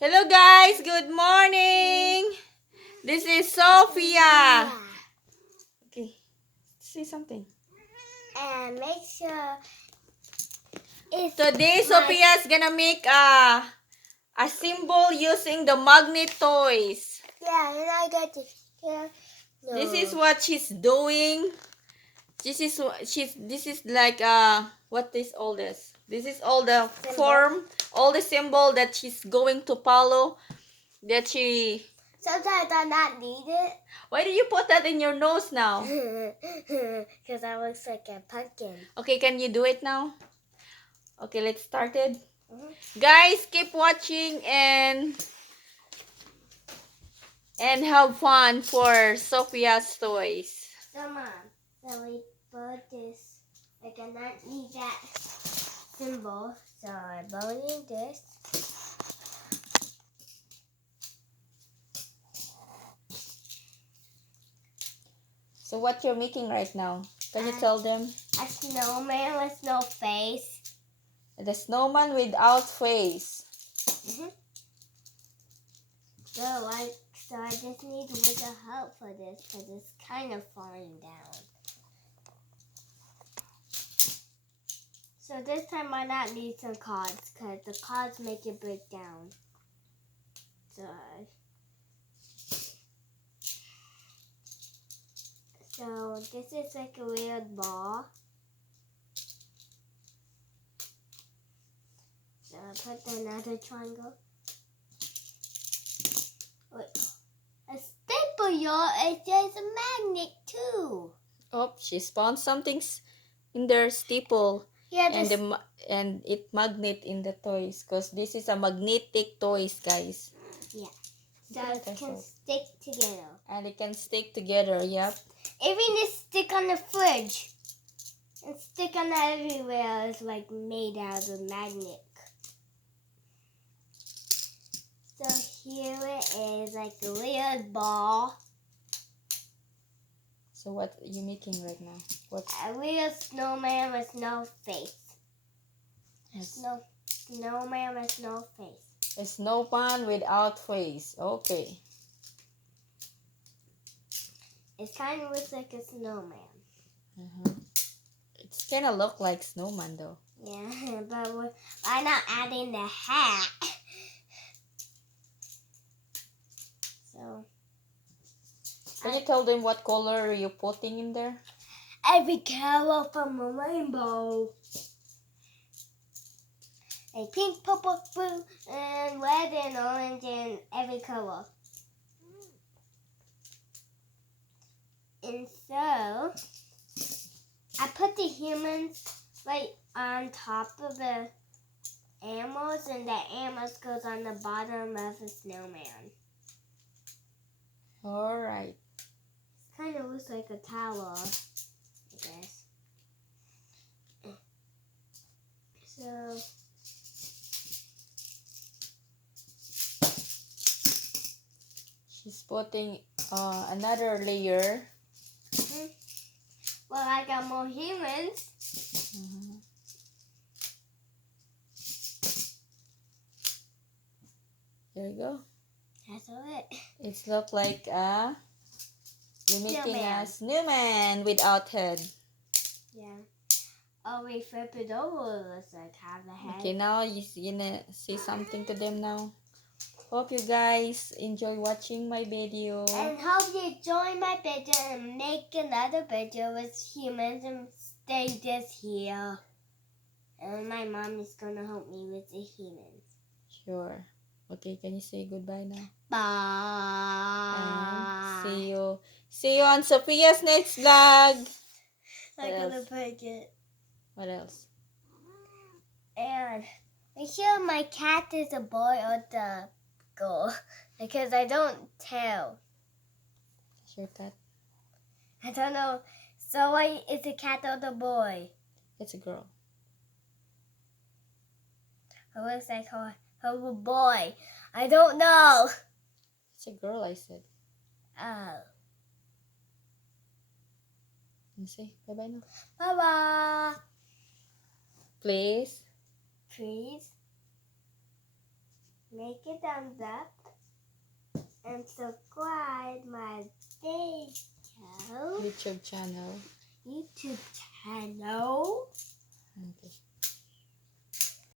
Hello guys, good morning. This is Sophia. Okay, say something. And make sure it's Today my- Sophia's gonna make a symbol using the magnet toys. Yeah, and I got to share. No. This is what she's doing. This is like what is all this? This is all the Symbol. form, all the symbol that she's going to follow. That she. Sometimes I not need it. Why do you put that in your nose now? Because I looks like a pumpkin. Okay, can you do it now? Okay, let's start it. Mhm. Guys, keep watching and have fun for Sophia's toys. Come on. So we put this. I cannot need that symbol. So I bone in this. So what you're making right now? Can you tell them? A snowman with no face. The snowman without face. So I just need a little help for this because it's kind of falling down. So this time I not need some cards because the cards make it break down. So this is like a weird ball. So I put another triangle. Wait. A staple, y'all. It says a magnet too. Oh, she found something in their staple. Yeah, And it magnet in the toys because this is a magnetic toys, guys. Yeah. So it can stick together. And it can stick together, yep. Even it stick on the fridge. And stick on everywhere is like made out of magnet. So here it is, like a weird ball. So what are you making right now? What's A weird snowman with no face. yes. No snowman with no face. A snowman without face. Okay. It kind of looks like a snowman. It's kind of look like snowman though. Yeah, but why not adding the hat? So. Can you tell them what color you're putting in there? Every color from a rainbow. Like pink, purple, blue, and red, and orange, and every color. And so, I put the humans right on top of the animals, and the animals goes on the bottom of the snowman. Alright. It kind of looks like a tower, I guess. So, She's putting another layer. well, I got more humans. There you go. That's all it. It's look like you're making Snowman. a snowman without head. Yeah. Oh, we flip it over. Looks like have a head. Okay, now you're gonna say something to them now. Hope you guys enjoy watching my video. And hope you join my video and make another video with humans and stay this here. And my mom is gonna help me with the humans. Sure. Okay, can you say goodbye now? Bye. And see you on Sophia's next vlog. I'm gonna break it. What else? And make sure my cat is a boy or the girl because I don't tell. Is your cat? I don't know. So is a cat or the boy? It's a girl. It looks like her boy. I don't know. It's a girl, I said. Oh. You say bye-bye now. Bye-bye. Please. Please. make a thumbs up, and subscribe my video YouTube channel. YouTube channel.